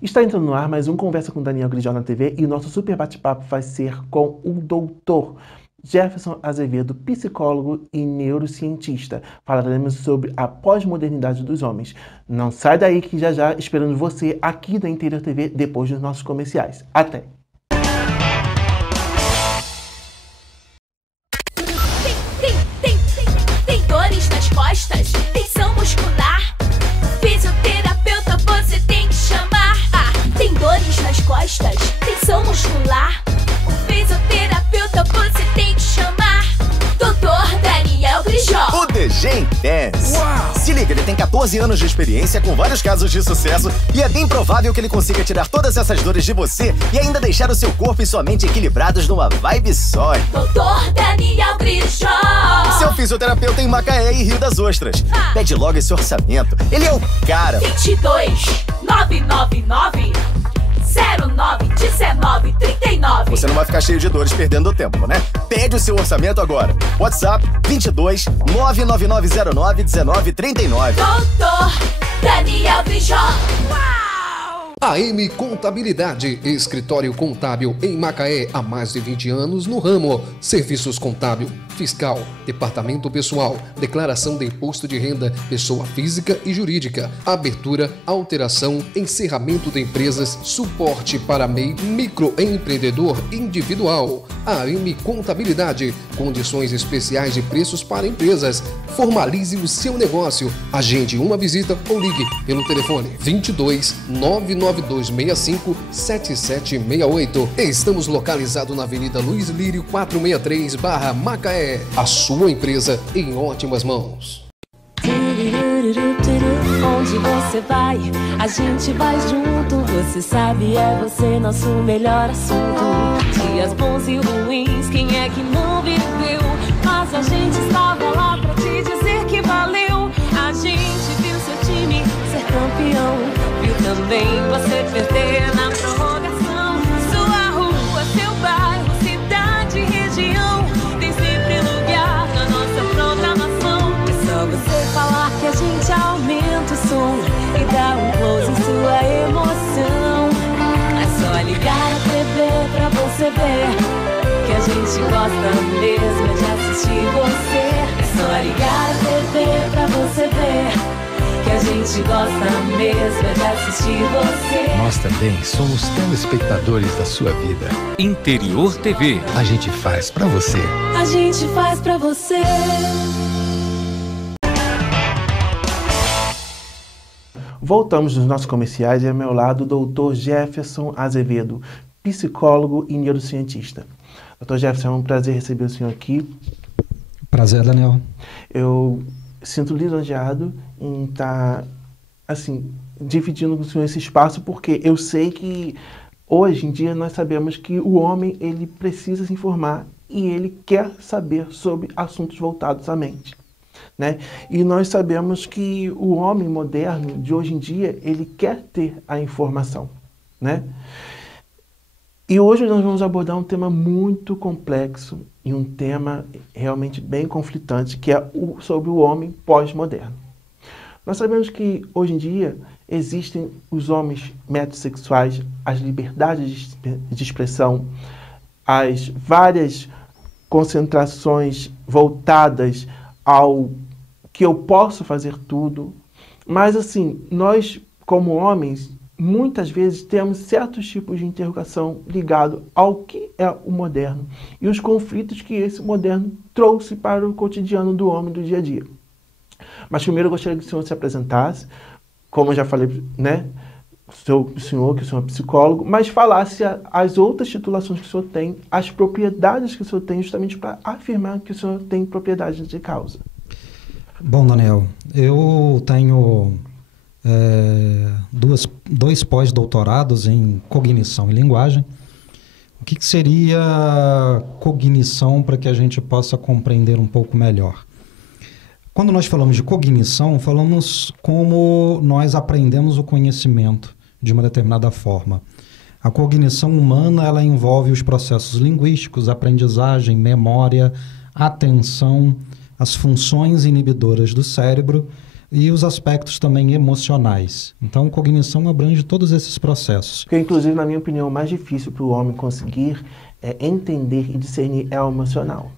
Está entrando no ar mais um Conversa com Daniel Grijó na TV e o nosso super bate-papo vai ser com o doutor Jefferson Azevedo, psicólogo e neurocientista. Falaremos sobre a pós-modernidade dos homens. Não sai daí que já esperando você aqui da Interior TV depois dos nossos comerciais. Até! Tem dores nas costas, tensão muscular, fisioterapeuta você tem que chamar. Tem dores nas costas, tensão muscular, o fisioterapeuta você tem que chamar. Dr. Daniel Grijó. O DG Intense. Se liga, ele tem 14 anos de experiência com vários casos de sucesso e é bem provável que ele consiga tirar todas essas dores de você e ainda deixar o seu corpo e sua mente equilibrados numa vibe só. Dr. Daniel Grijó. Seu fisioterapeuta em Macaé e Rio das Ostras. Pede logo esse orçamento. Ele é o cara. 22 999 09 19 39. Você não vai ficar cheio de dores perdendo tempo, né? Pede o seu orçamento agora. WhatsApp 22 99909 1939. Dr. Daniel Grijó. AM Contabilidade, escritório contábil em Macaé há mais de 20 anos no ramo. Serviços contábil, fiscal, departamento pessoal, declaração de imposto de renda, pessoa física e jurídica, abertura, alteração, encerramento de empresas, suporte para MEI, microempreendedor individual. AM Contabilidade, condições especiais de preços para empresas. Formalize o seu negócio. Agende uma visita ou ligue pelo telefone 22 99265 7768. Estamos localizados na Avenida Luiz Lírio 463, Macaé. A sua empresa em ótimas mãos. Onde você vai, a gente vai junto. Você sabe, é você nosso melhor assunto. Dias bons e ruins, quem é que não viveu? Mas a gente estava lá pra te dizer que valeu. A gente viu seu time ser campeão, viu também você perder na prorrogação. Sua rua, seu bairro, cidade, região, tem sempre lugar na nossa programação. É só você falar que a gente aumenta o som e dá um close em sua emoção. É só ligar a TV pra você ver que a gente gosta mesmo de assistir você. É só ligar a TV pra você ver que a gente gosta mesmo de assistir você. Nós também somos telespectadores da sua vida. Interior TV. A gente faz pra você. A gente faz pra você. Voltamos dos nossos comerciais e ao meu lado o doutor Jefferson Azevedo, psicólogo e neurocientista. Doutor Jefferson, é um prazer receber o senhor aqui. Prazer, Daniel. Eu sinto lisonjeado em estar, assim, dividindo com o senhor esse espaço, porque eu sei que hoje em dia nós sabemos que o homem ele precisa se informar e ele quer saber sobre assuntos voltados à mente, né? E nós sabemos que o homem moderno de hoje em dia ele quer ter a informação, né? E hoje nós vamos abordar um tema muito complexo e um tema realmente bem conflitante, que é sobre o homem pós-moderno. Nós sabemos que hoje em dia existem os homens metrosexuais, as liberdades de expressão, as várias concentrações voltadas ao que eu posso fazer tudo, mas assim, nós como homens, muitas vezes temos certos tipos de interrogação ligado ao que é o moderno e os conflitos que esse moderno trouxe para o cotidiano do homem do dia a dia. Mas primeiro eu gostaria que o senhor se apresentasse, como eu já falei, né, o senhor é psicólogo, mas falasse as outras titulações que o senhor tem, as propriedades que o senhor tem, justamente para afirmar que o senhor tem propriedade de causa. Bom, Daniel, eu tenho dois pós-doutorados em cognição e linguagem. O que seria cognição para que a gente possa compreender um pouco melhor? Quando nós falamos de cognição, falamos como nós aprendemos o conhecimento de uma determinada forma. A cognição humana ela envolve os processos linguísticos, aprendizagem, memória, atenção, as funções inibidoras do cérebro, e os aspectos também emocionais. Então, cognição abrange todos esses processos. Porque, inclusive, na minha opinião, o mais difícil para o homem conseguir entender e discernir é o emocional.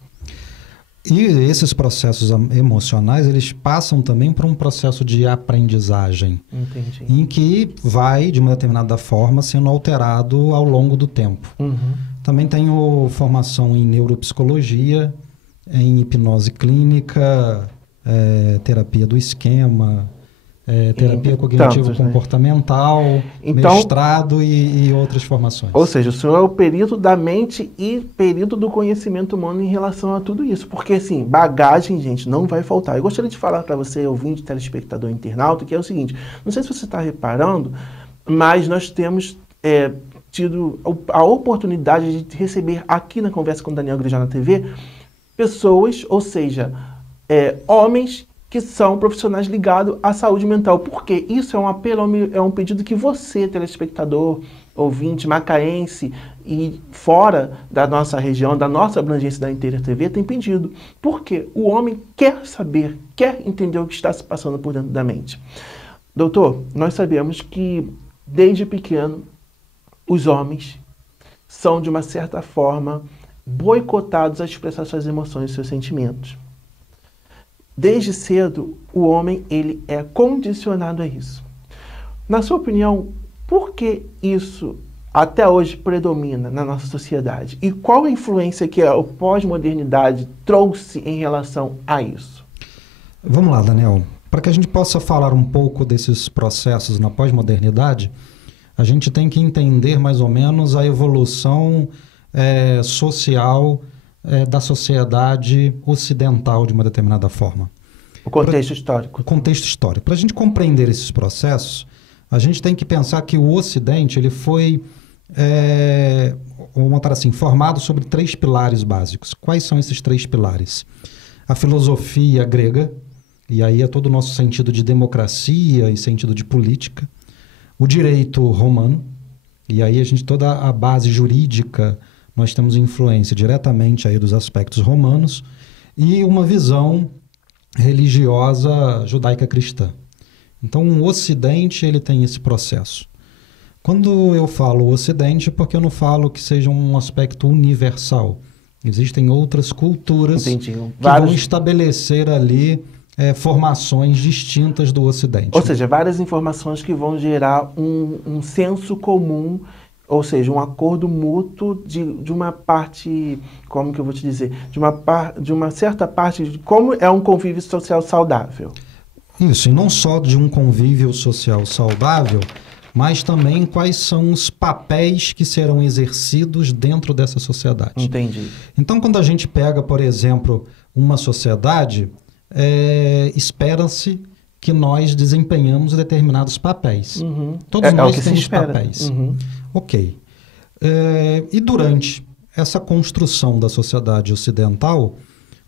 E esses processos emocionais, eles passam também por um processo de aprendizagem. Entendi. Em que vai, de uma determinada forma, sendo alterado ao longo do tempo. Uhum. Também tenho formação em neuropsicologia, em hipnose clínica, terapia do esquema, terapia cognitivo-comportamental, então, mestrado e outras formações. Ou seja, o senhor é o perito da mente e perito do conhecimento humano em relação a tudo isso. Porque, assim, bagagem, gente, não vai faltar. Eu gostaria de falar para você, ouvinte, telespectador, internauta, que é o seguinte, não sei se você está reparando, mas nós temos tido a oportunidade de receber aqui na Conversa com Daniel Grijó na TV pessoas, ou seja, homens que são profissionais ligados à saúde mental. Porque isso é um apelo, é um pedido que você, telespectador, ouvinte, macaense e fora da nossa região, da nossa abrangência da Inteira TV, tem pedido. Porque o homem quer saber, quer entender o que está se passando por dentro da mente. Doutor, nós sabemos que desde pequeno os homens são, de uma certa forma, boicotados a expressar suas emoções e seus sentimentos. Desde cedo, o homem ele é condicionado a isso. Na sua opinião, por que isso até hoje predomina na nossa sociedade? E qual a influência que a pós-modernidade trouxe em relação a isso? Vamos lá, Daniel. Para que a gente possa falar um pouco desses processos na pós-modernidade, a gente tem que entender mais ou menos a evolução social da sociedade ocidental de uma determinada forma. O contexto histórico. O contexto histórico. Para a gente compreender esses processos, a gente tem que pensar que o Ocidente ele foi, vamos botar assim, formado sobre 3 pilares básicos. Quais são esses 3 pilares? A filosofia grega, e aí é todo o nosso sentido de democracia e sentido de política. O direito romano, e aí toda a base jurídica, nós temos influência diretamente aí dos aspectos romanos, e uma visão religiosa judaica cristã. Então, o Ocidente ele tem esse processo. Quando eu falo Ocidente, é porque eu não falo que seja um aspecto universal. Existem outras culturas que vão estabelecer ali formações distintas do Ocidente. Ou seja, várias informações que vão gerar um senso comum, ou seja, um acordo mútuo de uma parte, como que eu vou te dizer, de uma certa parte de como é um convívio social saudável. Isso, e não só de um convívio social saudável, mas também quais são os papéis que serão exercidos dentro dessa sociedade. Entendi. Então, quando a gente pega, por exemplo, uma sociedade, espera-se que nós desempenhamos determinados papéis. Uhum. Todos nós temos papéis. Uhum. Ok. E durante essa construção da sociedade ocidental,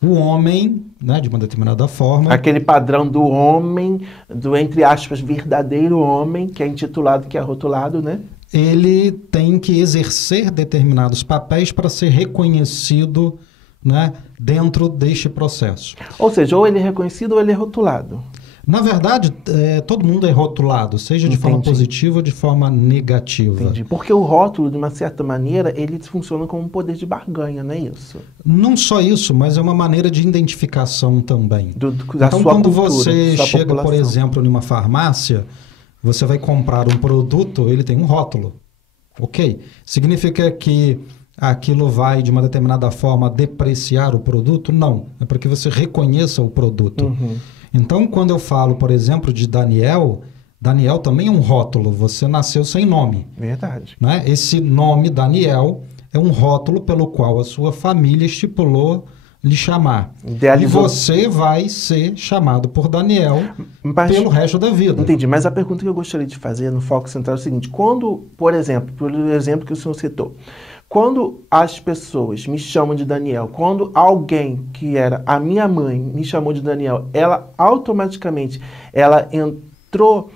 o homem, né, de uma determinada forma... Aquele padrão do homem, do, entre aspas, verdadeiro homem, que é intitulado, que é rotulado, né? Ele tem que exercer determinados papéis para ser reconhecido, né, dentro deste processo. Ou seja, ou ele é reconhecido ou ele é rotulado. Na verdade, todo mundo é rotulado, seja de forma positiva ou de forma negativa. Entendi. Porque o rótulo, de uma certa maneira, ele funciona como um poder de barganha, não é isso? Não só isso, mas é uma maneira de identificação também. Da então, sua quando cultura, você sua chega, população. por exemplo, numa farmácia, você vai comprar um produto, ele tem um rótulo. Ok? Significa que aquilo vai, de uma determinada forma, depreciar o produto? Não. É para que você reconheça o produto. Uhum. Então, quando eu falo, por exemplo, de Daniel, Daniel também é um rótulo. Você nasceu sem nome. Verdade. Né? Esse nome, Daniel, é um rótulo pelo qual a sua família estipulou lhe chamar. Idealizou. E você vai ser chamado por Daniel pelo resto da vida. Entendi, mas a pergunta que eu gostaria de fazer no foco central é o seguinte. Quando, por exemplo, pelo exemplo que o senhor citou, quando as pessoas me chamam de Daniel, quando alguém que era a minha mãe me chamou de Daniel, ela automaticamente entrou,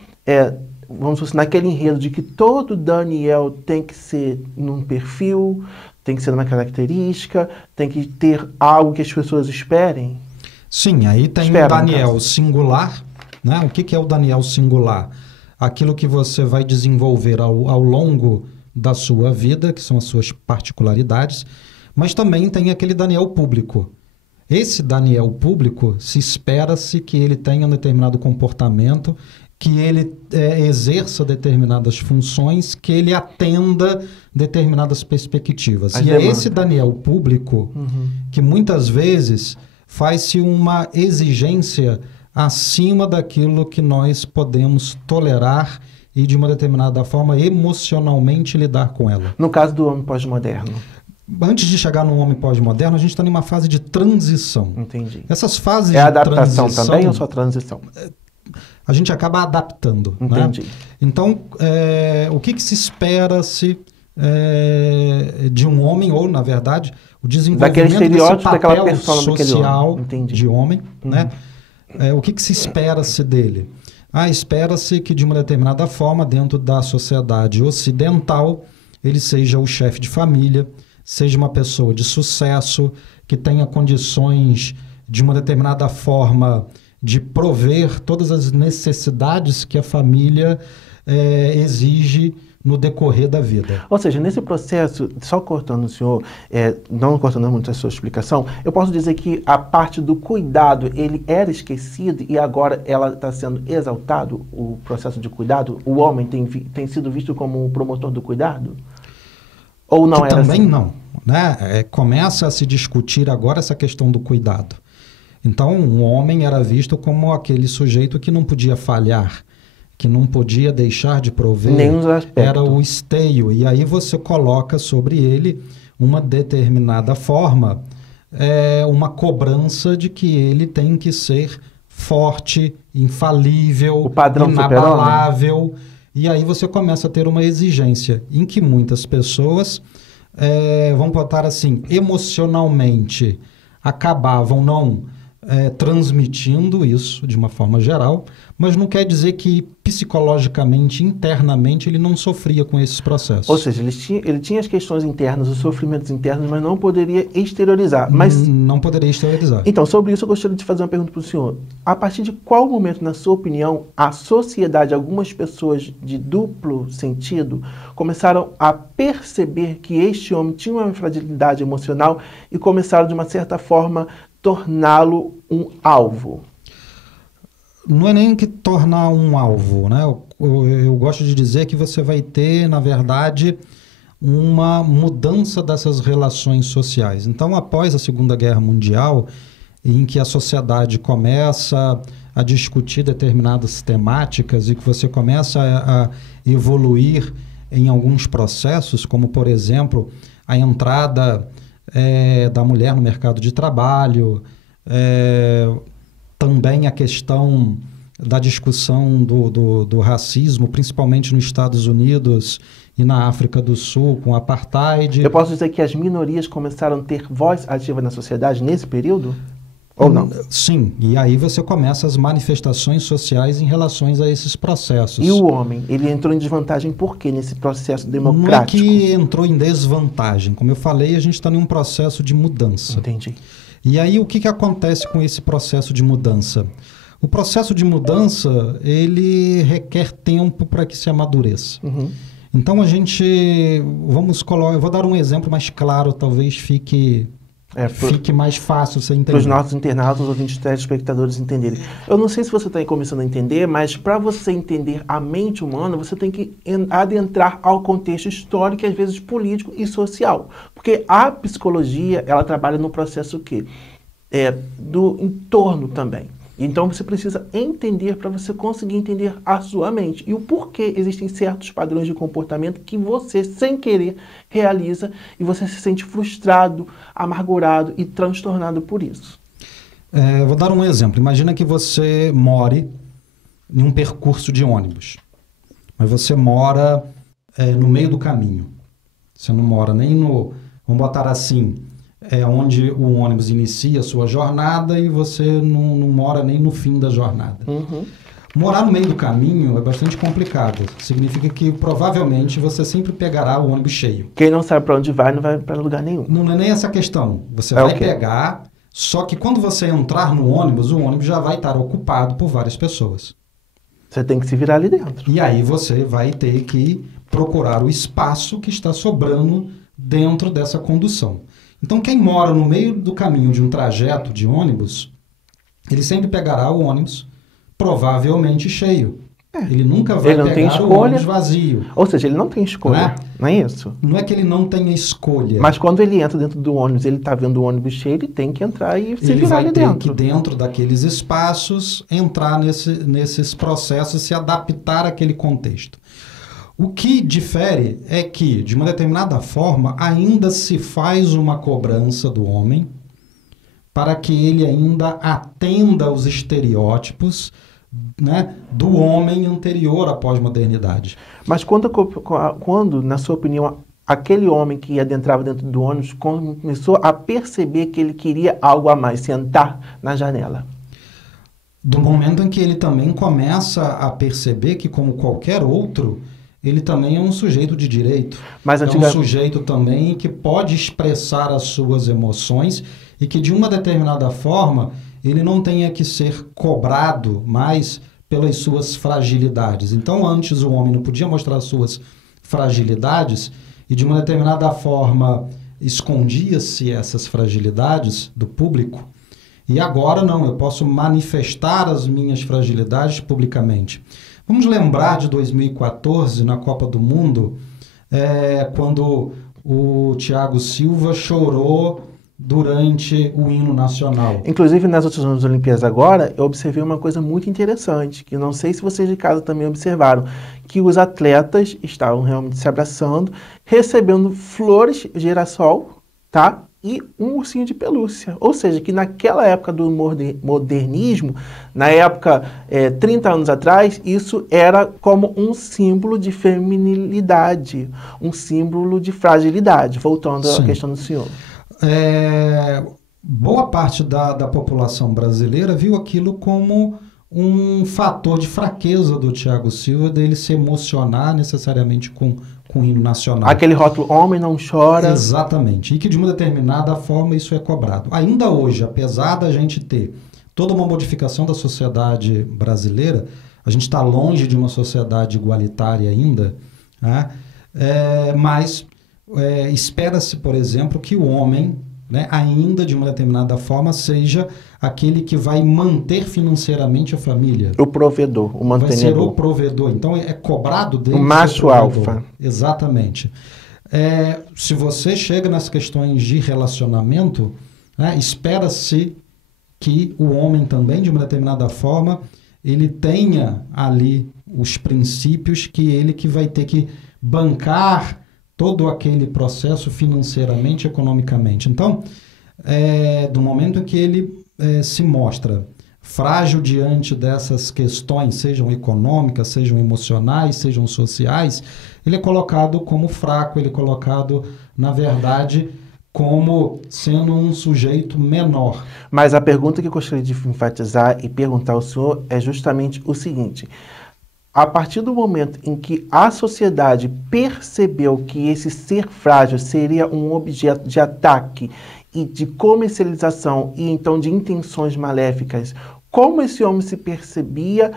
vamos dizer, naquele enredo de que todo Daniel tem que ser num perfil, tem que ser numa característica, tem que ter algo que as pessoas esperem? Sim, aí tem o Daniel singular, né? O que é o Daniel singular? Aquilo que você vai desenvolver ao longo da sua vida, que são as suas particularidades, mas também tem aquele Daniel público. Esse Daniel público, se espera-se que ele tenha um determinado comportamento, que ele exerça determinadas funções, que ele atenda determinadas perspectivas. E é esse Daniel público que muitas vezes faz-se uma exigência acima daquilo que nós podemos tolerar e, de uma determinada forma, emocionalmente lidar com ela. No caso do homem pós-moderno. Antes de chegar no homem pós-moderno, a gente está numa fase de transição. Entendi. Essas fases de adaptação também ou só transição? A gente acaba adaptando. Entendi. Né? Então, o que se espera-se de um homem, ou, na verdade, o desenvolvimento desse papel social de homem, né? O que se espera-se dele? Espera-se que, de uma determinada forma, dentro da sociedade ocidental, ele seja o chefe de família, seja uma pessoa de sucesso, que tenha condições, de uma determinada forma, de prover todas as necessidades que a família exige no decorrer da vida. Ou seja, nesse processo, só cortando o senhor, não cortando muito a sua explicação, eu posso dizer que a parte do cuidado, ele era esquecido e agora ela está sendo exaltado, o processo de cuidado? O homem tem sido visto como o promotor do cuidado? Ou não era também assim? Não, né? Começa a se discutir agora essa questão do cuidado. Então, um homem era visto como aquele sujeito que não podia falhar, que não podia deixar de prover, era o esteio. E aí você coloca sobre ele uma determinada forma, uma cobrança de que ele tem que ser forte, infalível, o padrão inabalável. E aí você começa a ter uma exigência em que muitas pessoas, vamos botar assim, emocionalmente acabavam não transmitindo isso de uma forma geral, mas não quer dizer que psicologicamente, internamente, ele não sofria com esses processos. Ou seja, ele tinha as questões internas, os sofrimentos internos, mas não poderia exteriorizar. Não poderia exteriorizar. Então, sobre isso eu gostaria de fazer uma pergunta para o senhor. A partir de qual momento, na sua opinião, a sociedade, algumas pessoas de duplo sentido, começaram a perceber que este homem tinha uma fragilidade emocional e começaram, de uma certa forma, torná-lo um alvo? Não é nem que tornar um alvo, né? Eu gosto de dizer que você vai ter, na verdade, uma mudança dessas relações sociais. Então, após a Segunda Guerra Mundial, em que a sociedade começa a discutir determinadas temáticas e que você começa a evoluir em alguns processos, como, por exemplo, a entrada da mulher no mercado de trabalho, também a questão da discussão do racismo, principalmente nos Estados Unidos e na África do Sul, com o apartheid. Eu posso dizer que as minorias começaram a ter voz ativa na sociedade nesse período? Ou não? Sim, e aí você começa as manifestações sociais em relação a esses processos. E o homem, ele entrou em desvantagem por quê nesse processo democrático? Não é que entrou em desvantagem. Como eu falei, a gente está em um processo de mudança. Entendi. E aí o que acontece com esse processo de mudança? O processo de mudança, ele requer tempo para que se amadureça. Então a gente, eu vou dar um exemplo mais claro, talvez fique mais fácil você entender. Para os nossos internautas, os ouvintes, telespectadores entenderem. Eu não sei se você está começando a entender, mas para você entender a mente humana, você tem que adentrar ao contexto histórico e às vezes político e social. Porque a psicologia, ela trabalha no processo do entorno também. Então você precisa entender para você conseguir entender a sua mente e o porquê existem certos padrões de comportamento que você, sem querer, realiza e você se sente frustrado, amargurado e transtornado por isso. Vou dar um exemplo. Imagina que você more em um percurso de ônibus, mas você mora no meio do caminho. Você não mora nem no... Vamos botar assim... onde o ônibus inicia a sua jornada e você não mora nem no fim da jornada. Morar no meio do caminho é bastante complicado. Significa que provavelmente você sempre pegará o ônibus cheio. Quem não sabe para onde vai, não vai para lugar nenhum. Não é nem essa questão. Você vai pegar, Só que quando você entrar no ônibus, o ônibus já vai estar ocupado por várias pessoas. Você tem que se virar ali dentro. E aí você vai ter que procurar o espaço que está sobrando dentro dessa condução. Então, quem mora no meio do caminho de um trajeto de ônibus, ele sempre pegará o ônibus provavelmente cheio. Ele nunca vai pegar o ônibus vazio. Ou seja, ele não tem escolha, não é isso? Não é que ele não tenha escolha. Mas quando ele entra dentro do ônibus, ele está vendo o ônibus cheio, ele tem que entrar e se virar ali dentro. Ele vai ter que, dentro daqueles espaços, entrar nesses processos, se adaptar àquele contexto. O que difere é que, de uma determinada forma, ainda se faz uma cobrança do homem para que ele ainda atenda aos estereótipos, né, do homem anterior à pós-modernidade. Mas quando, na sua opinião, aquele homem que adentrava dentro do ônibus começou a perceber que ele queria algo a mais, sentar na janela? Do momento em que ele também começa a perceber que, como qualquer outro, ele também é um sujeito de direito. Mas é um sujeito também que pode expressar as suas emoções e que, de uma determinada forma, ele não tenha que ser cobrado mais pelas suas fragilidades. Então, antes o homem não podia mostrar suas fragilidades e, de uma determinada forma, escondia-se essas fragilidades do público. E agora não, eu posso manifestar as minhas fragilidades publicamente. Vamos lembrar de 2014, na Copa do Mundo, quando o Thiago Silva chorou durante o hino nacional. Inclusive, nas outras Olimpíadas agora, eu observei uma coisa muito interessante, que não sei se vocês de casa também observaram, que os atletas estavam realmente se abraçando, recebendo flores de girassol, tá? E um ursinho de pelúcia. Ou seja, que naquela época do modernismo, na época, 30 anos atrás, isso era como um símbolo de feminilidade, um símbolo de fragilidade, voltando à questão do senhor. Boa parte da população brasileira viu aquilo como um fator de fraqueza do Thiago Silva, dele se emocionar necessariamente com o hino nacional. Aquele rótulo, homem não chora. Exatamente, e que de uma determinada forma isso é cobrado. Ainda hoje, apesar da gente ter toda uma modificação da sociedade brasileira, a gente está longe de uma sociedade igualitária ainda, né? Mas espera-se, por exemplo, que o homem, né, ainda de uma determinada forma, seja aquele que vai manter financeiramente a família. O provedor, o mantenedor. Vai ser o provedor. Então, é cobrado dele. O macho alfa. Exatamente. Se você chega nas questões de relacionamento, né, espera-se que o homem também, de uma determinada forma, ele tenha ali os princípios que vai ter que bancar todo aquele processo financeiramente, economicamente. Então, do momento que ele se mostra frágil diante dessas questões, sejam econômicas, sejam emocionais, sejam sociais, ele é colocado como fraco, ele é colocado, na verdade, como sendo um sujeito menor. Mas a pergunta que eu gostaria de enfatizar e perguntar ao senhor é justamente o seguinte: a partir do momento em que a sociedade percebeu que esse ser frágil seria um objeto de ataque e de comercialização e então de intenções maléficas, como esse homem se percebia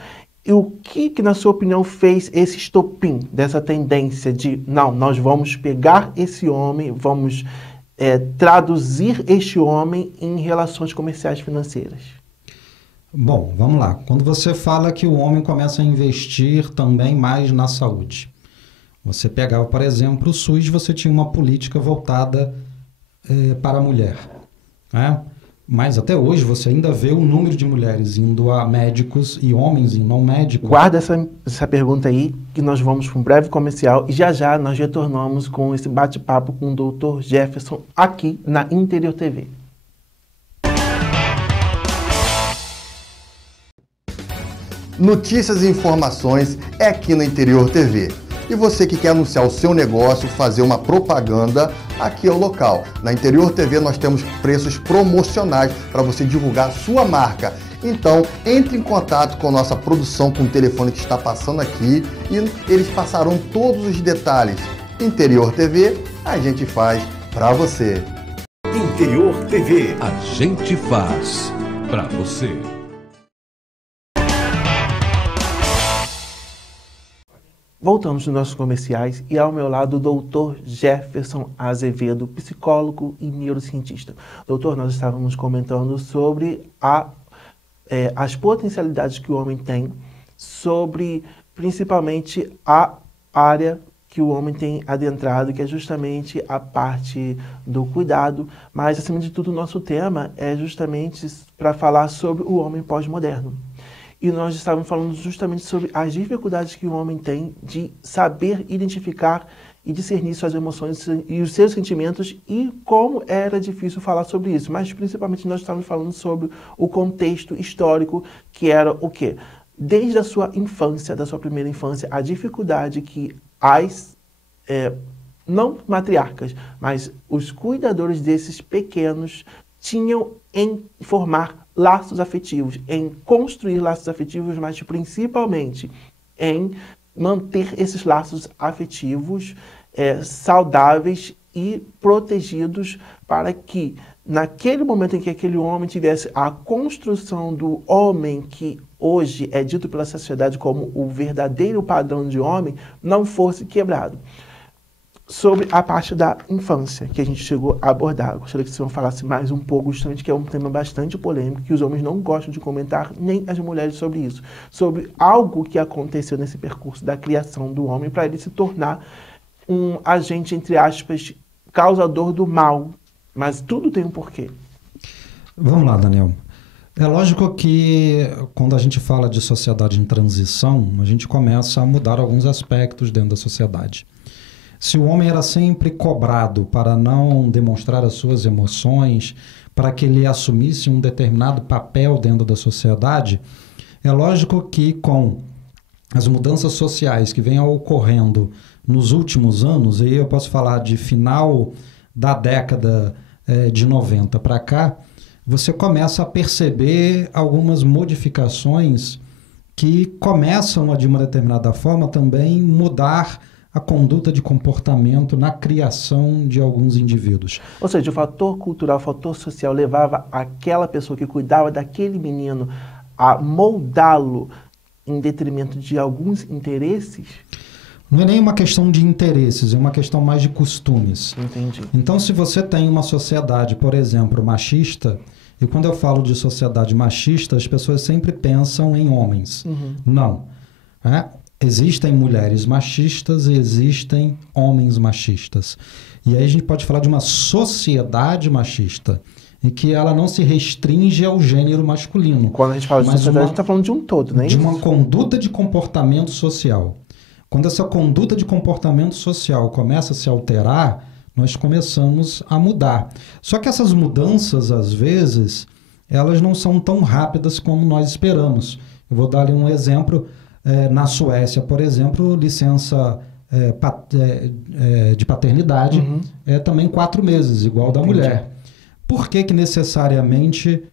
e o que na sua opinião fez esse estopim dessa tendência de, não, nós vamos pegar esse homem, vamos traduzir este homem em relações comerciais financeiras? Bom, vamos lá. Quando você fala que o homem começa a investir também mais na saúde, você pegava, por exemplo, o SUS, você tinha uma política voltada para a mulher, né? Mas até hoje você ainda vê o número de mulheres indo a médicos e homens e não médicos. Guarda essa pergunta aí, que nós vamos para um breve comercial e já nós retornamos com esse bate-papo com o Dr. Jefferson aqui na Interior TV. Notícias e informações é aqui na Interior TV. E você que quer anunciar o seu negócio, fazer uma propaganda, aqui é o local. Na Interior TV nós temos preços promocionais para você divulgar a sua marca. Então, entre em contato com a nossa produção com o telefone que está passando aqui e eles passarão todos os detalhes. Interior TV, a gente faz para você. Interior TV. A gente faz pra você. Voltamos nos nossos comerciais e ao meu lado o Dr. Jefferson Azevedo, psicólogo e neurocientista. Doutor, nós estávamos comentando sobre as potencialidades que o homem tem, sobre principalmente a área que o homem tem adentrado, que é justamente a parte do cuidado, mas acima de tudo o nosso tema é justamente para falar sobre o homem pós-moderno. E nós estávamos falando justamente sobre as dificuldades que o homem tem de saber identificar e discernir suas emoções e os seus sentimentos e como era difícil falar sobre isso. Mas principalmente nós estávamos falando sobre o contexto histórico, que era o quê? Desde a sua infância, da sua primeira infância, a dificuldade que não matriarcas, mas os cuidadores desses pequenos tinham em formar laços afetivos, em construir laços afetivos, mas principalmente em manter esses laços afetivos saudáveis e protegidos para que, naquele momento em que aquele homem tivesse a construção do homem que hoje é dito pela sociedade como o verdadeiro padrão de homem, não fosse quebrado. Sobre a parte da infância, que a gente chegou a abordar. Gostaria que o senhor falasse mais um pouco, justamente, que é um tema bastante polêmico, que os homens não gostam de comentar, nem as mulheres, sobre isso. Sobre algo que aconteceu nesse percurso da criação do homem para ele se tornar um agente, entre aspas, causador do mal. Mas tudo tem um porquê. Vamos lá, Daniel. É lógico que quando a gente fala de sociedade em transição, a gente começa a mudar alguns aspectos dentro da sociedade. Se o homem era sempre cobrado para não demonstrar as suas emoções, para que ele assumisse um determinado papel dentro da sociedade, é lógico que com as mudanças sociais que vêm ocorrendo nos últimos anos, e eu posso falar de final da década de 90 para cá, você começa a perceber algumas modificações que começam, de uma determinada forma, também mudar a conduta de comportamento na criação de alguns indivíduos. Ou seja, o fator cultural, o fator social levava aquela pessoa que cuidava daquele menino a moldá-lo em detrimento de alguns interesses? Não é nem uma questão de interesses, é uma questão mais de costumes. Entendi. Então, se você tem uma sociedade, por exemplo, machista, e quando eu falo de sociedade machista, as pessoas sempre pensam em homens. Uhum. Não. Existem mulheres machistas e existem homens machistas. E aí a gente pode falar de uma sociedade machista, em que ela não se restringe ao gênero masculino. Quando a gente fala de sociedade, a gente está falando de um todo, não é isso? De uma conduta de comportamento social. Quando essa conduta de comportamento social começa a se alterar, nós começamos a mudar. Só que essas mudanças, às vezes, elas não são tão rápidas como nós esperamos. Eu vou dar ali um exemplo. Na Suécia, por exemplo, licença de paternidade é também 4 meses, igual da mulher. Por que necessariamente,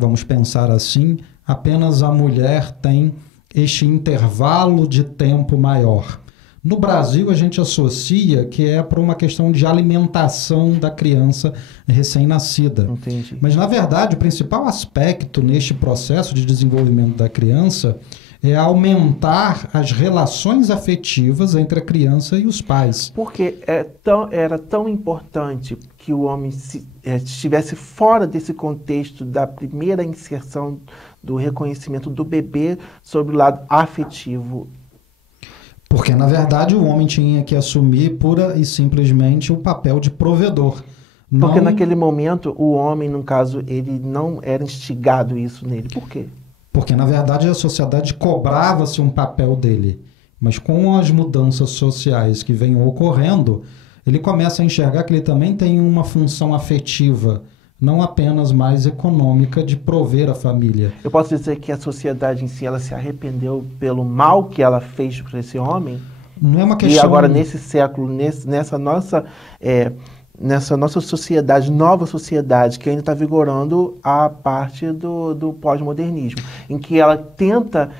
vamos pensar assim, apenas a mulher tem este intervalo de tempo maior? No Brasil, a gente associa que é por uma questão de alimentação da criança recém-nascida. Entendi. Mas, na verdade, o principal aspecto neste processo de desenvolvimento da criança é aumentar as relações afetivas entre a criança e os pais. Porque era tão importante que o homem estivesse fora desse contexto da primeira inserção do reconhecimento do bebê sobre o lado afetivo. Porque, na verdade, o homem tinha que assumir pura e simplesmente o papel de provedor. Porque naquele momento o homem, no caso, ele não era instigado isso nele. Por quê? Porque, na verdade, a sociedade cobrava-se um papel dele. Mas com as mudanças sociais que vêm ocorrendo, ele começa a enxergar que ele também tem uma função afetiva, não apenas mais econômica, de prover a família. Eu posso dizer que a sociedade em si, ela se arrependeu pelo mal que ela fez para esse homem? Não é uma questão... E agora, nesse século, nessa nossa sociedade, nova sociedade, que ainda está vigorando a parte do pós-modernismo, em que ela tenta,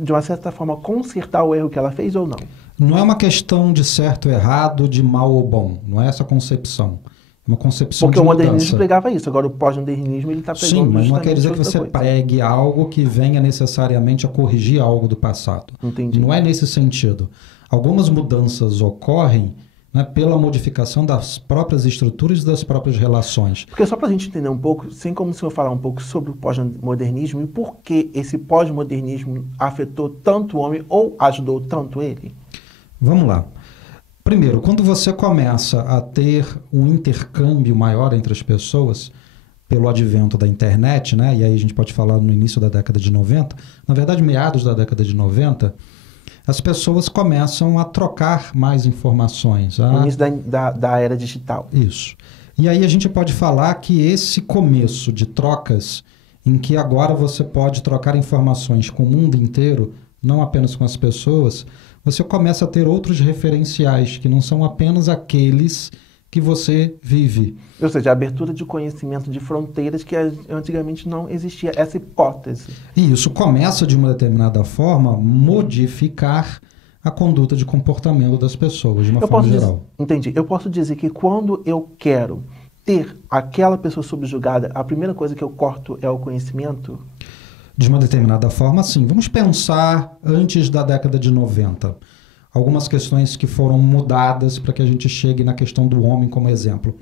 de uma certa forma, consertar o erro que ela fez ou não? Não é uma questão de certo ou errado, de mal ou bom. Não é essa concepção. Uma concepção Porque de o modernismo mudança. pregava isso, agora o pós-modernismo ele está pregando Sim, mas não quer dizer que outra você coisa. pregue algo que venha necessariamente a corrigir algo do passado. Entendi. Não é nesse sentido. Algumas mudanças ocorrem, né, pela modificação das próprias estruturas e das próprias relações. Porque só para a gente entender um pouco, sem como o senhor falar um pouco sobre o pós-modernismo e por que esse pós-modernismo afetou tanto o homem ou ajudou tanto ele? Vamos lá. Primeiro, quando você começa a ter um intercâmbio maior entre as pessoas, pelo advento da internet, né? E aí a gente pode falar no início da década de 90, na verdade meados da década de 90, as pessoas começam a trocar mais informações. No início da era digital. Isso. E aí a gente pode falar que esse começo de trocas, em que agora você pode trocar informações com o mundo inteiro, não apenas com as pessoas, você começa a ter outros referenciais, que não são apenas aqueles que você vive. Ou seja, a abertura de conhecimento de fronteiras que antigamente não existia, essa hipótese. E isso começa, de uma determinada forma, modificar a conduta de comportamento das pessoas, de uma forma geral. Entendi. Eu posso dizer que quando eu quero ter aquela pessoa subjugada, a primeira coisa que eu corto é o conhecimento? De uma determinada forma, sim. Vamos pensar antes da década de 90. Algumas questões que foram mudadas para que a gente chegue na questão do homem como exemplo.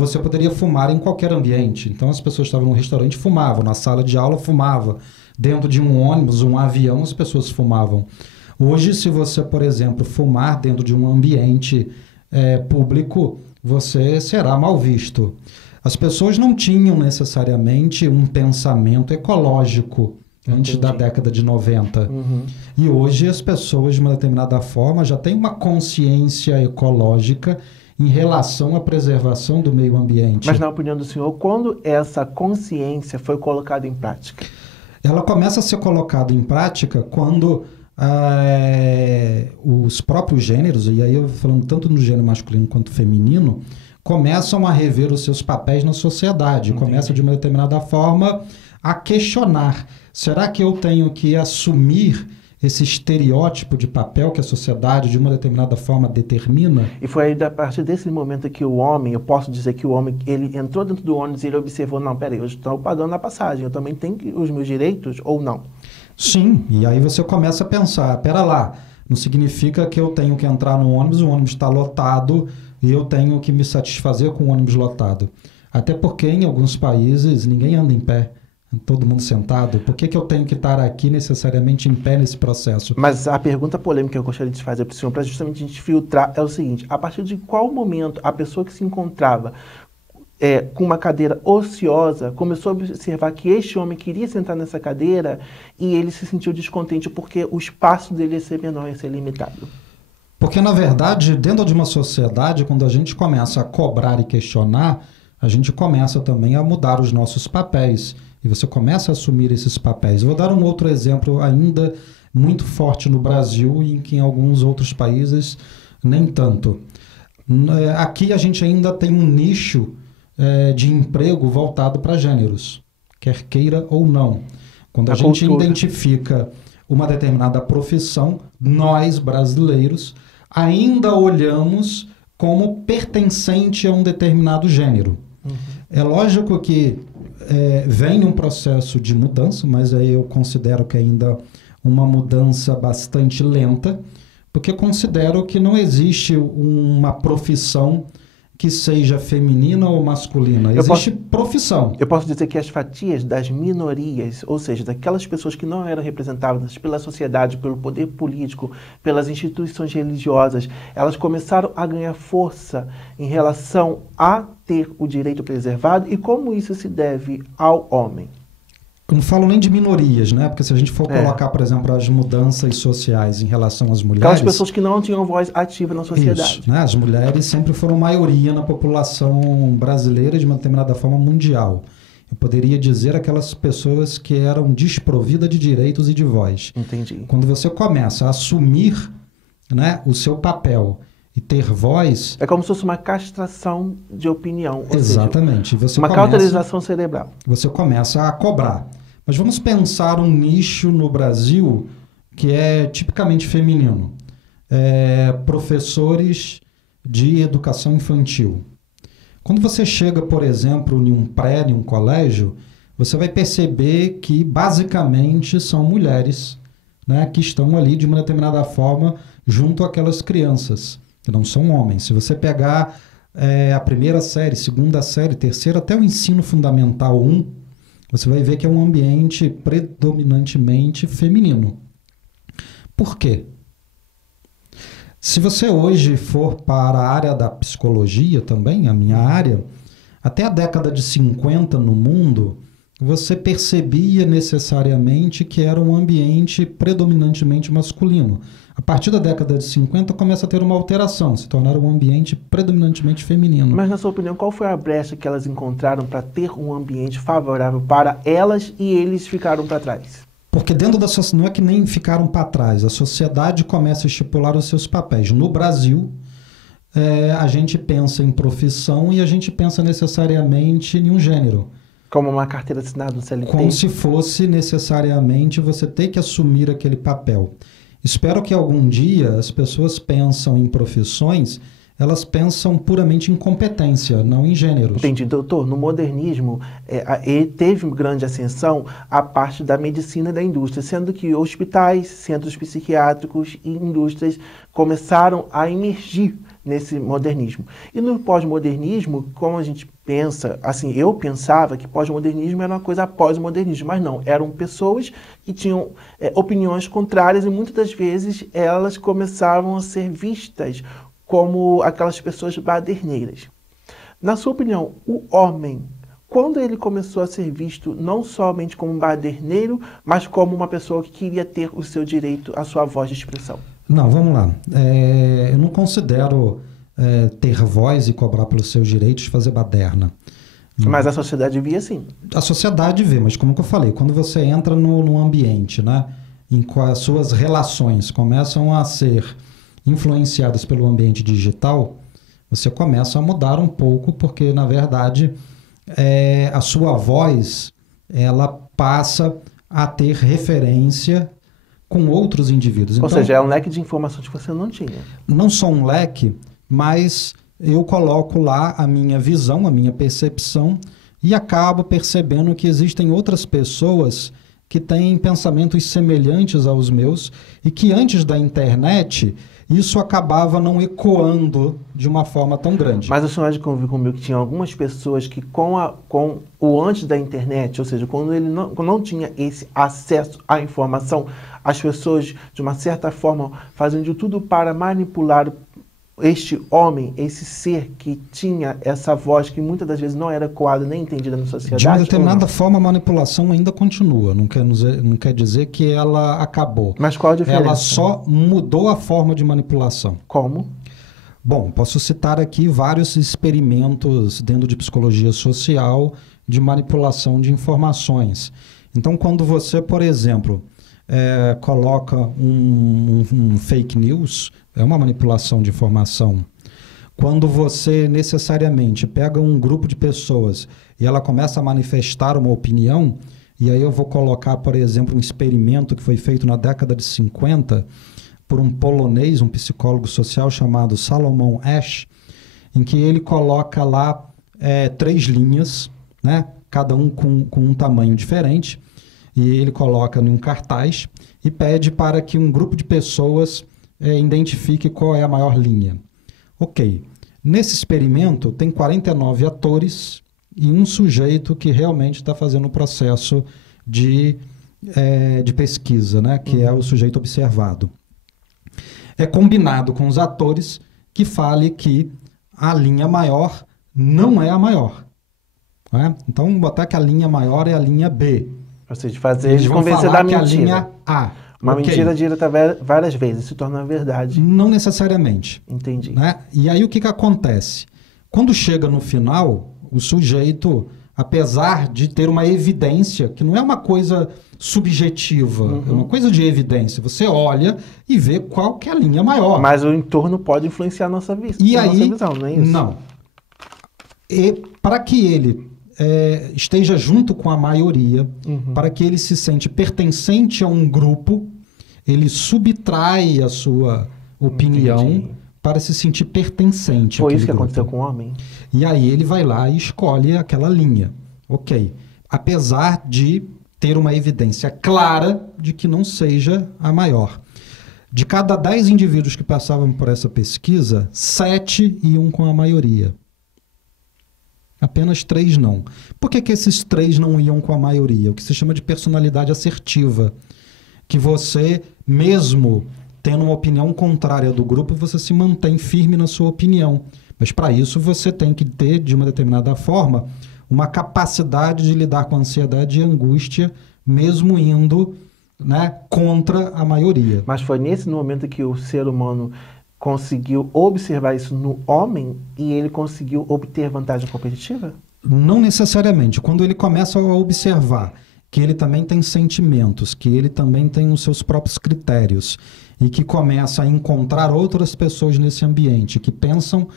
Você poderia fumar em qualquer ambiente. Então as pessoas estavam no restaurante e fumavam, na sala de aula fumava, dentro de um ônibus, um avião, as pessoas fumavam. Hoje, se você, por exemplo, fumar dentro de um ambiente público, você será mal visto. As pessoas não tinham necessariamente um pensamento ecológico antes da década de 90. Uhum. E hoje as pessoas, de uma determinada forma, já têm uma consciência ecológica em relação à preservação do meio ambiente. Mas, na opinião do senhor, quando essa consciência foi colocada em prática? Ela começa a ser colocada em prática quando os próprios gêneros, e aí eu falando tanto no gênero masculino quanto feminino, começam a rever os seus papéis na sociedade. Entendi. Começam, de uma determinada forma, a questionar. Será que eu tenho que assumir esse estereótipo de papel que a sociedade, de uma determinada forma, determina? E foi aí, a partir desse momento que o homem, eu posso dizer que o homem, ele entrou dentro do ônibus e ele observou, não, peraí, eu estou pagando a passagem, eu também tenho os meus direitos ou não? Sim, e aí você começa a pensar, pera lá, não significa que eu tenho que entrar no ônibus, o ônibus está lotado e eu tenho que me satisfazer com o ônibus lotado. Até porque em alguns países ninguém anda em pé. Todo mundo sentado. Por que eu tenho que estar aqui necessariamente em pé nesse processo? Mas a pergunta polêmica que eu gostaria de fazer para o senhor, para justamente a gente filtrar, é o seguinte: a partir de qual momento a pessoa que se encontrava com uma cadeira ociosa começou a observar que este homem queria sentar nessa cadeira e ele se sentiu descontente porque o espaço dele ia ser menor, ia ser limitado? Porque, na verdade, dentro de uma sociedade, quando a gente começa a cobrar e questionar, a gente começa também a mudar os nossos papéis. E você começa a assumir esses papéis. Eu vou dar um outro exemplo ainda muito forte no Brasil e em alguns outros países nem tanto. Aqui a gente ainda tem um nicho de emprego voltado para gêneros, quer queira ou não. Quando a gente identifica uma determinada profissão, nós brasileiros ainda olhamos como pertencente a um determinado gênero. Uhum. É lógico que vem um processo de mudança, mas aí eu considero que ainda uma mudança bastante lenta, porque considero que não existe uma profissão que seja feminina ou masculina. Existe profissão. Eu posso dizer que as fatias das minorias, ou seja, daquelas pessoas que não eram representadas pela sociedade, pelo poder político, pelas instituições religiosas, elas começaram a ganhar força em relação a ter o direito preservado e como isso se deve ao homem. Eu não falo nem de minorias, né? Porque se a gente for colocar, por exemplo, as mudanças sociais em relação às mulheres... Aquelas pessoas que não tinham voz ativa na sociedade. Isso, né? As mulheres sempre foram maioria na população brasileira de uma determinada forma mundial. Eu poderia dizer aquelas pessoas que eram desprovidas de direitos e de voz. Entendi. Quando você começa a assumir, né, o seu papel e ter voz... É como se fosse uma castração de opinião. Exatamente. Ou seja, uma cauterização cerebral. Você começa a cobrar. Mas vamos pensar um nicho no Brasil que é tipicamente feminino. Professores de educação infantil. Quando você chega, por exemplo, em um pré, em um colégio, você vai perceber que basicamente são mulheres, né, que estão ali de uma determinada forma junto àquelas crianças, que não são homens. Se você pegar a primeira série, segunda série, terceira, até o ensino fundamental 1, você vai ver que é um ambiente predominantemente feminino. Por quê? Se você hoje for para a área da psicologia também, a minha área, até a década de 50 no mundo, você percebia necessariamente que era um ambiente predominantemente masculino. A partir da década de 50 começa a ter uma alteração, se tornar um ambiente predominantemente feminino. Mas, na sua opinião, qual foi a brecha que elas encontraram para ter um ambiente favorável para elas e eles ficaram para trás? Porque dentro da sociedade, não é que nem ficaram para trás, a sociedade começa a estipular os seus papéis. No Brasil, a gente pensa em profissão e a gente pensa necessariamente em um gênero. Como uma carteira assinada no CLT? Como se fosse necessariamente você ter que assumir aquele papel. Espero que algum dia as pessoas pensam em profissões, elas pensam puramente em competência, não em gêneros. Entendi, doutor. No modernismo, teve grande ascensão a parte da medicina e da indústria, sendo que hospitais, centros psiquiátricos e indústrias começaram a emergir nesse modernismo. E no pós-modernismo, como a gente pensa, assim, eu pensava que pós-modernismo era uma coisa pós-modernismo, mas não, eram pessoas que tinham opiniões contrárias e muitas das vezes elas começaram a ser vistas como aquelas pessoas baderneiras. Na sua opinião, o homem, quando ele começou a ser visto não somente como um baderneiro, mas como uma pessoa que queria ter o seu direito, a sua voz de expressão? Não, vamos lá. Eu não considero ter voz e cobrar pelos seus direitos fazer baderna. Mas a sociedade via assim. A sociedade vê, mas como que eu falei, quando você entra no ambiente, né, em que as suas relações começam a ser influenciadas pelo ambiente digital, você começa a mudar um pouco, porque, na verdade, a sua voz ela passa a ter referência com outros indivíduos. Ou seja, é um leque de informações que você não tinha. Não só um leque, mas eu coloco lá a minha visão, a minha percepção, e acabo percebendo que existem outras pessoas que têm pensamentos semelhantes aos meus e que antes da internet isso acabava não ecoando de uma forma tão grande. Mas o senhor há de convir comigo que tinha algumas pessoas que com o antes da internet, ou seja, quando ele não tinha esse acesso à informação, as pessoas, de uma certa forma, faziam de tudo para manipular este homem, esse ser que tinha essa voz que muitas das vezes não era ecoada nem entendida na sociedade? De uma determinada forma, a manipulação ainda continua. Não quer dizer que ela acabou. Mas qual a diferença? Ela só mudou a forma de manipulação. Como? Bom, posso citar aqui vários experimentos dentro de psicologia social de manipulação de informações. Então, quando você, por exemplo, coloca um fake news, é uma manipulação de informação. Quando você necessariamente pega um grupo de pessoas e ela começa a manifestar uma opinião, e aí eu vou colocar, por exemplo, um experimento que foi feito na década de 50 por um polonês, um psicólogo social chamado Salomon Asch, em que ele coloca lá 3 linhas, né, cada um com um tamanho diferente, e ele coloca em um cartaz e pede para que um grupo de pessoas identifique qual é a maior linha. Ok. Nesse experimento, tem 49 atores e um sujeito que realmente está fazendo o processo de pesquisa, né? Que é o sujeito observado. É combinado com os atores que fale que a linha maior não é a maior. Né? Então, botar que a linha maior é a linha B. Ou seja, fazer eles convencer da mentira. Que a linha A. Uma mentira dita várias vezes, se torna verdade. Não necessariamente. Entendi. Né? E aí o que acontece? Quando chega no final, o sujeito, apesar de ter uma evidência, que não é uma coisa subjetiva, é uma coisa de evidência, você olha e vê qual que é a linha maior. Mas o entorno pode influenciar a nossa vista, nossa visão, não é isso? Não. E para que ele esteja junto com a maioria, para que ele se sente pertencente a um grupo, ele subtrai a sua opinião para se sentir pertencente Foi àquele isso que grupo. aconteceu com o homem? E aí ele vai lá e escolhe aquela linha. Ok. Apesar de ter uma evidência clara de que não seja a maior. De cada 10 indivíduos que passavam por essa pesquisa, 7 iam com a maioria. Apenas 3 não. Por que esses 3 não iam com a maioria? O que se chama de personalidade assertiva. Que você, mesmo tendo uma opinião contrária do grupo, você se mantém firme na sua opinião. Mas para isso você tem que ter, de uma determinada forma, uma capacidade de lidar com a ansiedade e angústia, mesmo indo, né, contra a maioria. Mas foi nesse momento que o ser humano conseguiu observar isso no homem e ele conseguiu obter vantagem competitiva? Não necessariamente. Quando ele começa a observar que ele também tem sentimentos, que ele também tem os seus próprios critérios e que começa a encontrar outras pessoas nesse ambiente que pensam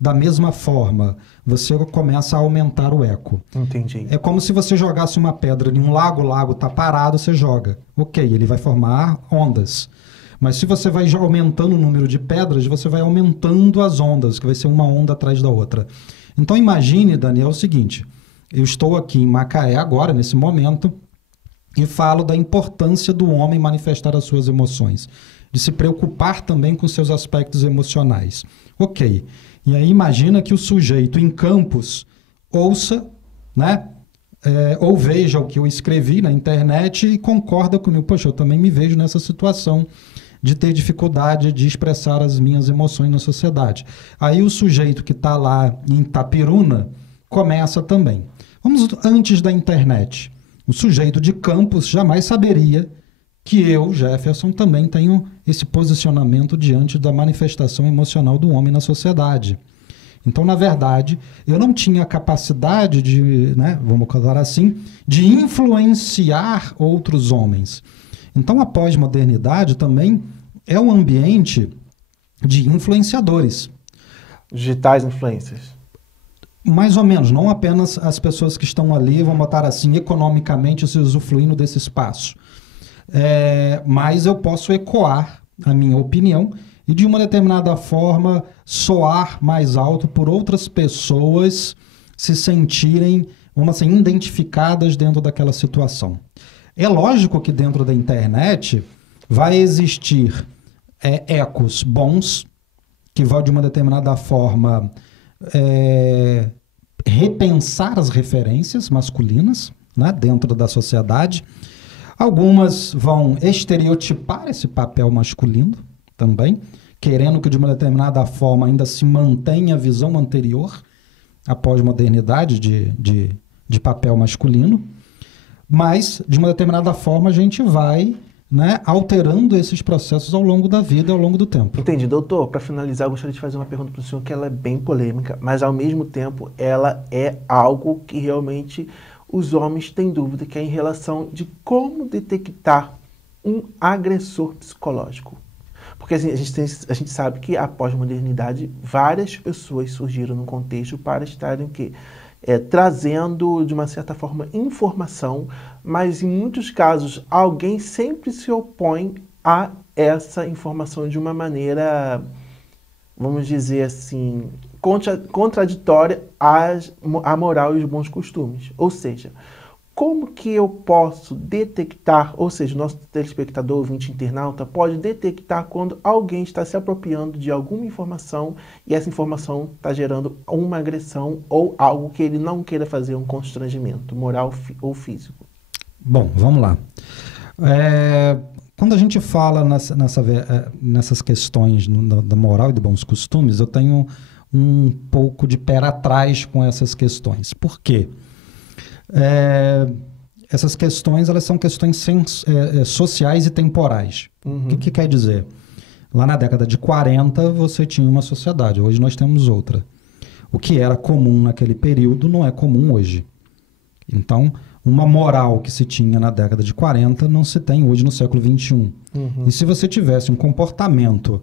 da mesma forma, você começa a aumentar o eco. Entendi. É como se você jogasse uma pedra em um lago, o lago está parado, você joga. Ok, ele vai formar ondas. Mas se você vai aumentando o número de pedras, você vai aumentando as ondas, que vai ser uma onda atrás da outra. Então imagine, Daniel, o seguinte: eu estou aqui em Macaé agora, nesse momento, e falo da importância do homem manifestar as suas emoções, de se preocupar também com seus aspectos emocionais. Ok. E aí imagina que o sujeito em Campos ouça, né, ou veja o que eu escrevi na internet e concorda comigo. Poxa, eu também me vejo nessa situação de ter dificuldade de expressar as minhas emoções na sociedade. Aí o sujeito que está lá em Itapiruna começa também. Vamos antes da internet. O sujeito de Campos jamais saberia que eu, Jefferson, também tenho esse posicionamento diante da manifestação emocional do homem na sociedade. Então, na verdade, eu não tinha a capacidade de, né, vamos colocar assim, de influenciar outros homens. Então, a pós-modernidade também é um ambiente de influenciadores. Digitais influências. Mais ou menos, não apenas as pessoas que estão ali, vamos botar assim, economicamente se usufruindo desse espaço. Mas eu posso ecoar a minha opinião e de uma determinada forma soar mais alto por outras pessoas se sentirem, vamos assim, identificadas dentro daquela situação. É lógico que dentro da internet vai existir ecos bons que vão de uma determinada forma repensar as referências masculinas, né, dentro da sociedade. Algumas vão estereotipar esse papel masculino também, querendo que de uma determinada forma ainda se mantenha a visão anterior à pós-modernidade de papel masculino. Mas, de uma determinada forma, a gente vai, né, alterando esses processos ao longo da vida, ao longo do tempo. Entendi. Doutor, para finalizar, eu gostaria de fazer uma pergunta para o senhor que ela é bem polêmica, mas ao mesmo tempo ela é algo que realmente os homens têm dúvida, que é em relação de como detectar um agressor psicológico. Porque assim, a gente sabe que após a modernidade, várias pessoas surgiram no contexto para estarem o quê? Trazendo, de uma certa forma, informação, mas em muitos casos alguém sempre se opõe a essa informação de uma maneira, vamos dizer assim, contraditória à moral e os bons costumes. Ou seja, como que eu posso detectar, ou seja, o nosso telespectador, ouvinte, internauta, pode detectar quando alguém está se apropriando de alguma informação e essa informação está gerando uma agressão ou algo que ele não queira fazer, um constrangimento moral ou físico? Bom, vamos lá. Quando a gente fala nessas questões da moral e de bons costumes, eu tenho um pouco de pé atrás com essas questões. Por quê? Essas questões, elas são questões sociais e temporais. Uhum. O que quer dizer? Lá na década de 40 você tinha uma sociedade, hoje nós temos outra. O que era comum naquele período não é comum hoje. Então, uma moral que se tinha na década de 40 não se tem hoje no século XXI. Uhum. E se você tivesse um comportamento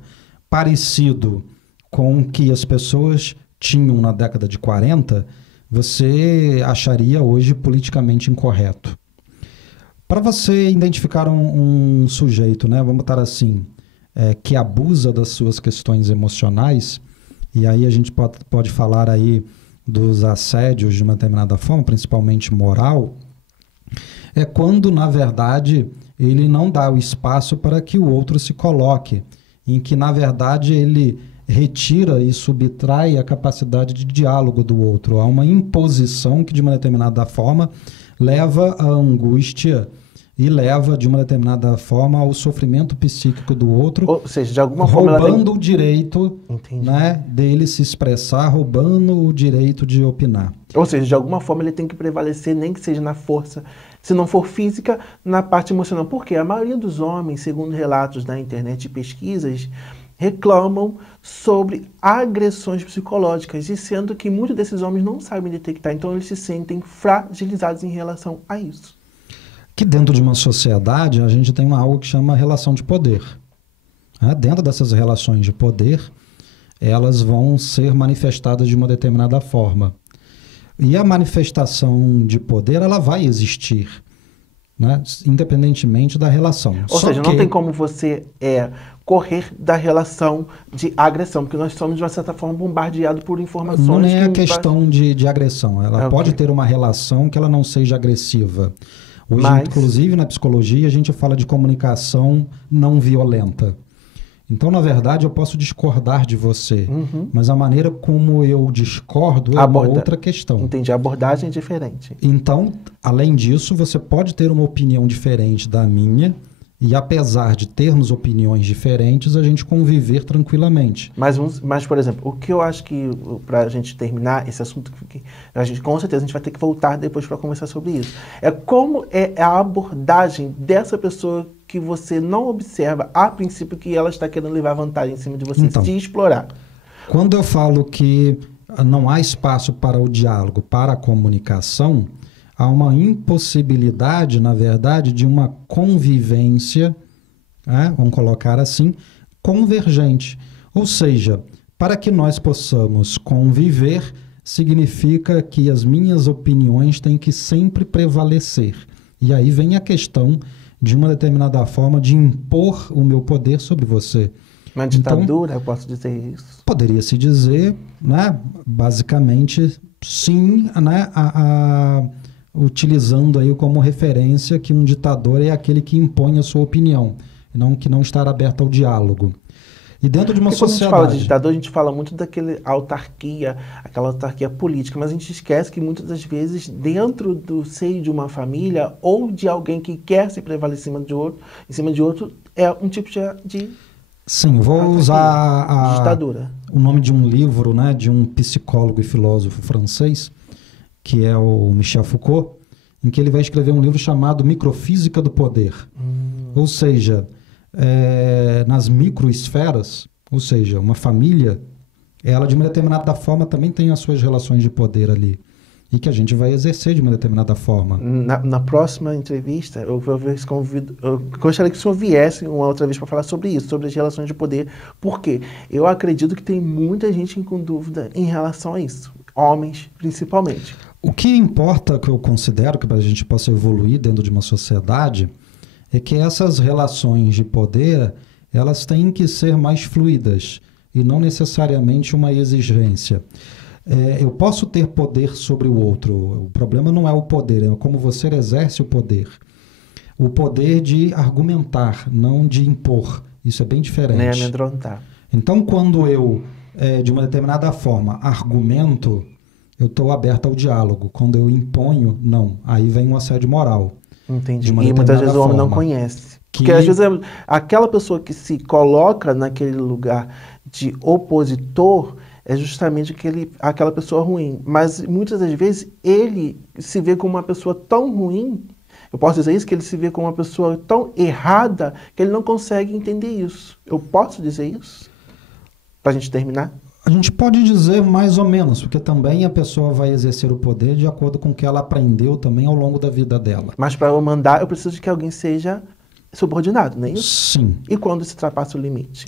parecido com o que as pessoas tinham na década de 40, você acharia hoje politicamente incorreto. Para você identificar um sujeito, né, vamos botar assim, que abusa das suas questões emocionais, e aí a gente pode falar aí dos assédios de uma determinada forma, principalmente moral, é quando, na verdade, ele não dá o espaço para que o outro se coloque, em que, na verdade, ele retira e subtrai a capacidade de diálogo do outro. Há uma imposição que, de uma determinada forma, leva à angústia e leva, de uma determinada forma, ao sofrimento psíquico do outro, ou seja, de alguma forma roubando o direito, né, dele se expressar, roubando o direito de opinar. Ou seja, de alguma forma ele tem que prevalecer, nem que seja na força, se não for física, na parte emocional. Porque a maioria dos homens, segundo relatos da internet e pesquisas, reclamam sobre agressões psicológicas, e sendo que muitos desses homens não sabem detectar, então eles se sentem fragilizados em relação a isso. Que dentro de uma sociedade a gente tem algo que chama relação de poder. Dentro dessas relações de poder, elas vão ser manifestadas de uma determinada forma. E a manifestação de poder, ela vai existir, né? Independentemente da relação. Ou seja, não tem como você correr da relação de agressão, porque nós somos, de uma certa forma, bombardeados por informações. Não é a questão de agressão. Ela pode ter uma relação que ela não seja agressiva. Hoje, inclusive, na psicologia, a gente fala de comunicação não violenta. Então, na verdade, eu posso discordar de você, mas a maneira como eu discordo é uma outra questão. Entendi, a abordagem é diferente. Então, além disso, você pode ter uma opinião diferente da minha, e apesar de termos opiniões diferentes, a gente conviver tranquilamente. Mas, por exemplo, o que eu acho que, para a gente terminar esse assunto, com certeza a gente vai ter que voltar depois para conversar sobre isso, é como é a abordagem dessa pessoa que você não observa a princípio que ela está querendo levar vantagem em cima de você, então, se explorar. Quando eu falo que não há espaço para o diálogo, para a comunicação, há uma impossibilidade, na verdade, de uma convivência, vamos colocar assim, convergente. Ou seja, para que nós possamos conviver, significa que as minhas opiniões têm que sempre prevalecer. E aí vem a questão de uma determinada forma de impor o meu poder sobre você. Uma ditadura, eu posso dizer isso? Poderia-se dizer, né, basicamente, sim, né, utilizando aí como referência que um ditador é aquele que impõe a sua opinião, que não está aberto ao diálogo. E dentro de uma sociedade... Quando a gente fala de ditador, a gente fala muito daquela autarquia política, mas a gente esquece que muitas das vezes, dentro do seio de uma família, ou de alguém que quer se prevalecer em cima de outro, é um tipo de Sim, vou usar ditadura. O nome de um livro, né, de um psicólogo e filósofo francês, que é o Michel Foucault, em que ele vai escrever um livro chamado Microfísica do Poder. Ou seja, nas microesferas, ou seja, uma família, ela de uma determinada forma também tem as suas relações de poder ali, e que a gente vai exercer de uma determinada forma. Na próxima entrevista, eu gostaria que o senhor viesse uma outra vez para falar sobre isso, sobre as relações de poder, porque eu acredito que tem muita gente com dúvida em relação a isso, homens principalmente. O que importa, que eu considero que para a gente possa evoluir dentro de uma sociedade, é que essas relações de poder, elas têm que ser mais fluidas e não necessariamente uma exigência. Eu posso ter poder sobre o outro, o problema não é o poder, é como você exerce o poder. O poder de argumentar, não de impor, isso é bem diferente. Nem amedrontar. Então, quando eu, de uma determinada forma, argumento, eu estou aberto ao diálogo. Quando eu imponho, não. Aí vem um assédio moral. Entendi. E muitas vezes o homem não conhece. Porque às vezes aquela pessoa que se coloca naquele lugar de opositor é justamente aquela pessoa ruim. Mas muitas das vezes ele se vê como uma pessoa tão ruim, eu posso dizer isso, que ele se vê como uma pessoa tão errada que ele não consegue entender isso. Eu posso dizer isso? Para a gente terminar? A gente pode dizer mais ou menos, porque também a pessoa vai exercer o poder de acordo com o que ela aprendeu também ao longo da vida dela. Mas para eu mandar, eu preciso de que alguém seja subordinado, não é isso? Sim. E quando se ultrapassa o limite?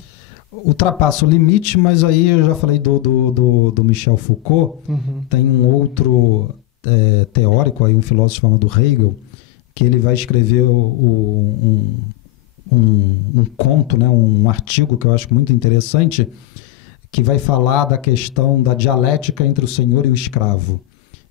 Ultrapassa o limite, mas aí eu já falei do Michel Foucault, tem um outro teórico, aí, um filósofo chamado Hegel, que ele vai escrever um um conto, né, um artigo que eu acho muito interessante, que vai falar da questão da dialética entre o senhor e o escravo.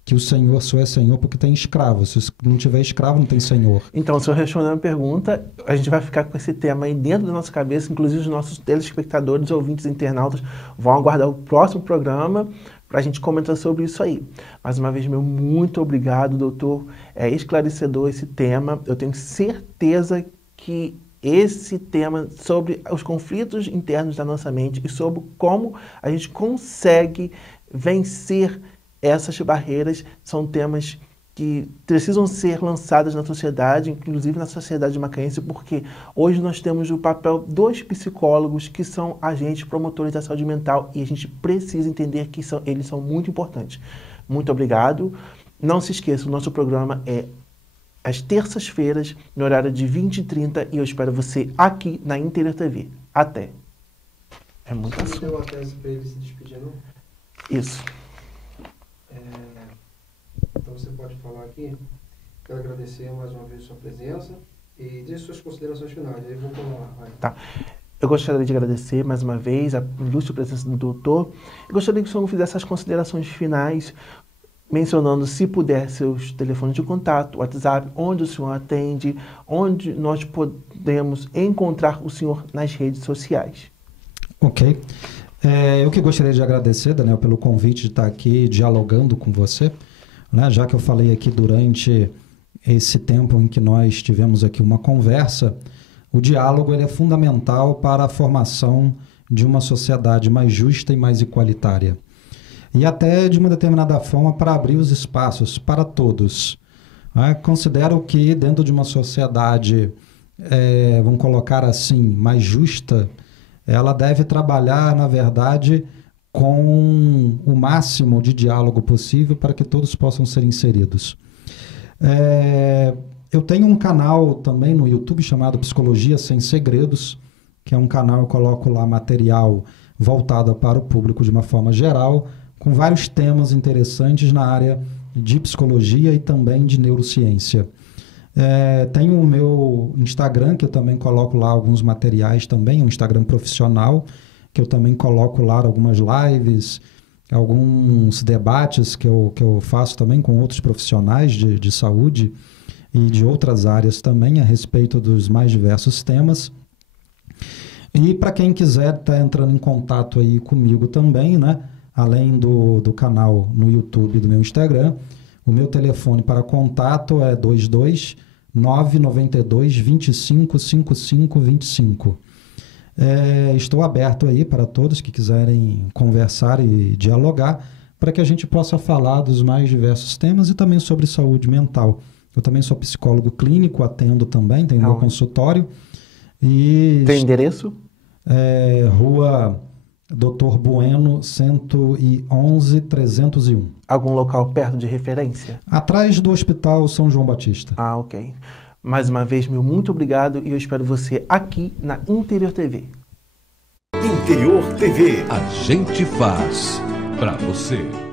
Que o senhor só é senhor porque tem escravo. Se não tiver escravo, não tem senhor. Então, se eu responder a pergunta, a gente vai ficar com esse tema aí dentro da nossa cabeça, inclusive os nossos telespectadores, ouvintes, internautas vão aguardar o próximo programa para a gente comentar sobre isso aí. Mais uma vez, meu muito obrigado, doutor. É esclarecedor esse tema. Eu tenho certeza que esse tema sobre os conflitos internos da nossa mente e sobre como a gente consegue vencer essas barreiras são temas que precisam ser lançados na sociedade, inclusive na sociedade macaense, porque hoje nós temos o papel dos psicólogos, que são agentes promotores da saúde mental, e a gente precisa entender que eles são muito importantes. Muito obrigado. Não se esqueça, o nosso programa é às terças-feiras, no horário de 20h30, e eu espero você aqui na Interior TV. Até. É muito assunto. Você deu a tese para ele se despedir, não? Isso. Então você pode falar aqui. Quero agradecer mais uma vez a sua presença e dizer suas considerações finais. Aí eu vou falar. Vai. Tá. Eu gostaria de agradecer mais uma vez a ilustre presença do doutor. Eu gostaria que o senhor fizesse as considerações finais, mencionando, se puder, seus telefones de contato, WhatsApp, onde o senhor atende, onde nós podemos encontrar o senhor nas redes sociais. Ok. Eu que gostaria de agradecer, Daniel, pelo convite de estar aqui dialogando com você, né? Já que eu falei aqui durante esse tempo em que nós tivemos aqui uma conversa, o diálogo ele é fundamental para a formação de uma sociedade mais justa e mais igualitária. E até, de uma determinada forma, para abrir os espaços para todos. Considero que dentro de uma sociedade, vamos colocar assim, mais justa, ela deve trabalhar, na verdade, com o máximo de diálogo possível para que todos possam ser inseridos. Eu tenho um canal também no YouTube chamado Psicologia Sem Segredos, que é um canal que eu coloco lá material voltado para o público de uma forma geral, com vários temas interessantes na área de psicologia e também de neurociência. Tenho o meu Instagram, que eu também coloco lá alguns materiais também, um Instagram profissional, que eu também coloco lá algumas lives, alguns debates que eu faço também com outros profissionais de saúde e de outras áreas também a respeito dos mais diversos temas. E para quem quiser estar entrando em contato aí comigo também, né? Além do canal no YouTube e do meu Instagram, o meu telefone para contato é 22 992 25 55 25. Estou aberto aí para todos que quiserem conversar e dialogar, para que a gente possa falar dos mais diversos temas e também sobre saúde mental. Eu também sou psicólogo clínico, atendo também, tenho meu consultório. E tem endereço? Rua Doutor Bueno, 111 301. Algum local perto de referência? Atrás do Hospital São João Batista. Ok. Mais uma vez, meu muito obrigado e eu espero você aqui na Interior TV. Interior TV. A gente faz pra você.